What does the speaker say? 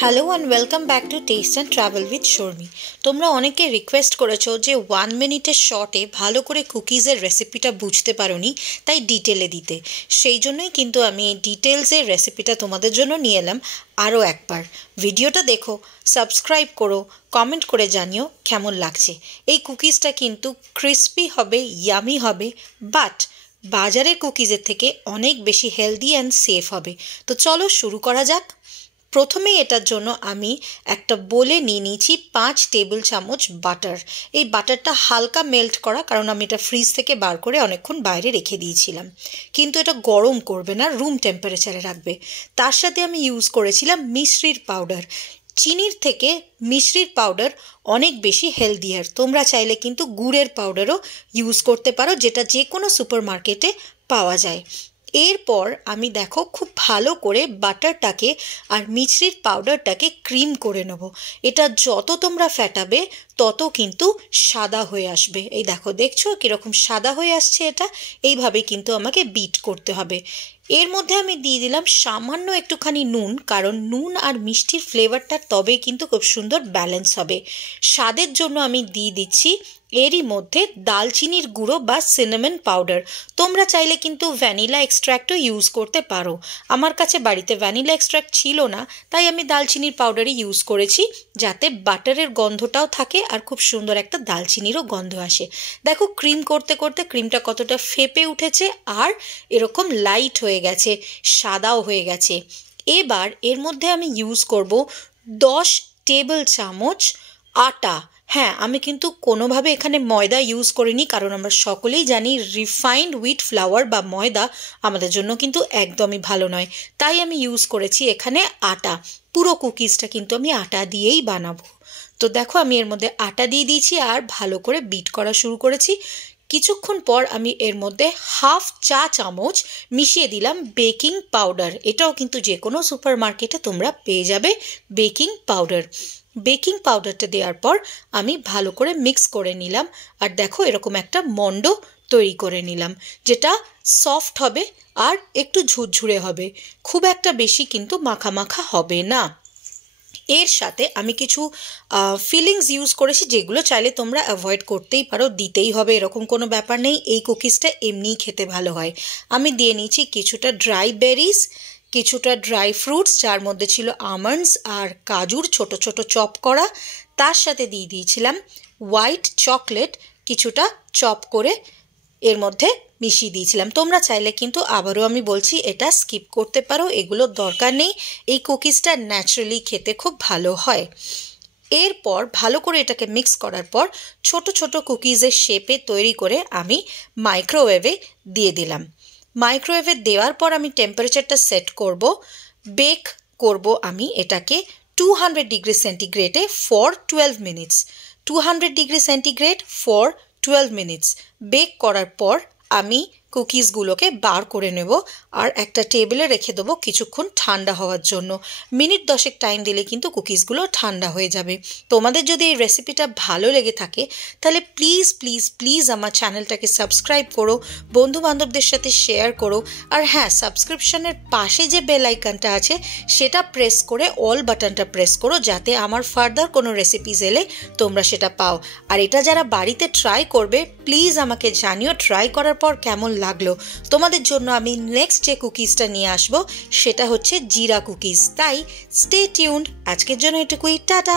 Hello and welcome back to test and travel with Sharmi. তোমরা অনেকে request করেছো যে 1 মিনিটের শর্টে ভালো করে কুকিজের রেসিপিটা বুঝতে পারোনি, তাই ডিটেলে দিতে। সেই জন্যই কিন্তু আমি এই ডিটেলসের রেসিপিটা তোমাদের জন্য নিয়ে এলাম আরও একবার। ভিডিওটা দেখো, সাবস্ক্রাইব করো, কমেন্ট করে জানিও কেমন লাগছে। এই কুকিজটা কিন্তু ক্রিস্পি হবে, ইয়ামি হবে, বাট বাজারের কুকিজের থেকে অনেক বেশি হেলদি অ্যান্ড সেফ হবে। তো চলো শুরু করা যাক। প্রথমেই এটার জন্য আমি একটা বোলে নিয়ে নিয়েছি 5 টেবিল চামচ বাটার। এই বাটারটা হালকা মেল্ট করা, কারণ আমি এটা ফ্রিজ থেকে বার করে অনেকক্ষণ বাইরে রেখে দিয়েছিলাম। কিন্তু এটা গরম করবে না, রুম টেম্পারেচারে রাখবে। তার সাথে আমি ইউজ করেছিলাম মিশ্রির পাউডার। চিনির থেকে মিশ্রির পাউডার অনেক বেশি হেলদিয়ার। তোমরা চাইলে কিন্তু গুড়ের পাউডারও ইউজ করতে পারো, যেটা যে কোনো সুপার মার্কেটে পাওয়া যায়। এরপর আমি দেখো খুব ভালো করে বাটারটাকে আর মিছরির পাউডারটাকে ক্রিম করে নেব। এটা যত তোমরা ফ্যাটাবে তত কিন্তু সাদা হয়ে আসবে। এই দেখো, দেখছো কীরকম সাদা হয়ে আসছে। এটা এইভাবে কিন্তু আমাকে বিট করতে হবে। এর মধ্যে আমি দিয়ে দিলাম সামান্য একটুখানি নুন, কারণ নুন আর মিষ্টির ফ্লেভারটা তবে কিন্তু খুব সুন্দর ব্যালেন্স হবে। স্বাদের জন্য আমি দিয়ে দিচ্ছি এরই মধ্যে দালচিনির গুঁড়ো বা সিনামন পাউডার। তোমরা চাইলে কিন্তু ভ্যানিলা এক্সট্র্যাক্টও ইউজ করতে পারো। আমার কাছে বাড়িতে ভ্যানিলা এক্সট্র্যাক্ট ছিল না, তাই আমি দালচিনির পাউডারই ইউজ করেছি, যাতে বাটারের গন্ধটাও থাকে আর খুব সুন্দর একটা দালচিনিরও গন্ধ আসে। দেখো ক্রিম করতে করতে ক্রিমটা কতটা ফেপে উঠেছে আর এরকম লাইট হয়ে গেছে, সাদাও হয়ে গেছে। এবার এর মধ্যে আমি ইউজ করব 10 টেবিল চামচ আটা। হ্যাঁ, আমি কিন্তু কোনোভাবে এখানে ময়দা ইউজ করিনি, কারণ আমরা সকলেই জানি রিফাইন্ড হুইট ফ্লাওয়ার বা ময়দা আমাদের জন্য কিন্তু একদমই ভালো নয়। তাই আমি ইউজ করেছি এখানে আটা। পুরো কুকিজটা কিন্তু আমি আটা দিয়েই বানাবো। তো দেখো আমি এর মধ্যে আটা দিয়ে দিয়েছি আর ভালো করে বিট করা শুরু করেছি। কিছুক্ষণ পর আমি এর মধ্যে হাফ চা চামচ মিশিয়ে দিলাম বেকিং পাউডার। এটাও কিন্তু যে কোনো সুপার মার্কেটে তোমরা পেয়ে যাবে বেকিং পাউডার। বেকিং পাউডারটা দেওয়ার পর আমি ভালো করে মিক্স করে নিলাম। আর দেখো এরকম একটা মন্ড তৈরি করে নিলাম, যেটা সফট হবে আর একটু ঝুরঝুরে হবে। খুব একটা বেশি কিন্তু মাখা মাখা হবে না। এর সাথে আমি কিছু ফিলিংস ইউজ করেছি, যেগুলো চাইলে তোমরা অ্যাভয়েড করতেই পারো, দিতেই হবে এরকম কোনো ব্যাপার নেই। এই কুকিজটা এমনিই খেতে ভালো হয়। আমি দিয়ে নিয়েছি কিছুটা ড্রাই বেরিজ, কিছুটা ড্রাই ফ্রুটস, যার মধ্যে ছিল আমন্ডস আর কাজুর ছোট ছোট চপ করা। তার সাথে দিয়ে দিয়েছিলাম হোয়াইট চকলেট, কিছুটা চপ করে এর মধ্যে মিশিয়ে দিয়েছিলাম। তোমরা চাইলে কিন্তু আবারও আমি বলছি এটা স্কিপ করতে পারো, এগুলোর দরকার নেই। এই কুকিজটা ন্যাচারালি খেতে খুব ভালো হয়। এরপর ভালো করে এটাকে মিক্স করার পর ছোট ছোট কুকিজের শেপে তৈরি করে আমি মাইক্রোওয়েভে দিয়ে দিলাম। মাইক্রোওয়েভে দেওয়ার পর আমি টেম্পারেচারটা সেট করব। বেক করব আমি এটাকে 200 ডিগ্রি সেন্টিগ্রেডে for 12 minutes. 200 degree centigrade for 12 minutes bake করার পর আমি কুকিজগুলোকে বার করে নেব আর একটা টেবিলে রেখে দেবো কিছুক্ষণ ঠান্ডা হওয়ার জন্য। মিনিট 10 টাইম দিলে কিন্তু কুকিজগুলো ঠান্ডা হয়ে যাবে। তোমাদের যদি এই রেসিপিটা ভালো লেগে থাকে তাহলে প্লিজ প্লিজ প্লিজ আমার চ্যানেলটাকে সাবস্ক্রাইব করো, বন্ধু বান্ধবদের সাথে শেয়ার করো। আর হ্যাঁ, সাবস্ক্রিপশনের পাশে যে বেল আইকনটা আছে সেটা প্রেস করে অল বাটনটা প্রেস করো, যাতে আমার ফার্দার কোনো রেসিপিস এলে তোমরা সেটা পাও। আর এটা যারা বাড়িতে ট্রাই করবে প্লিজ আমাকে জানিও ট্রাই করার পর কেমন লাগলো। তোমাদের জন্য আমি নেক্সট যে কুকিজটা নিয়ে আসবো সেটা হচ্ছে জিরা কুকিজ। তাই স্টে টিউনড। আজকের জন্য এটুকুই, টাটা।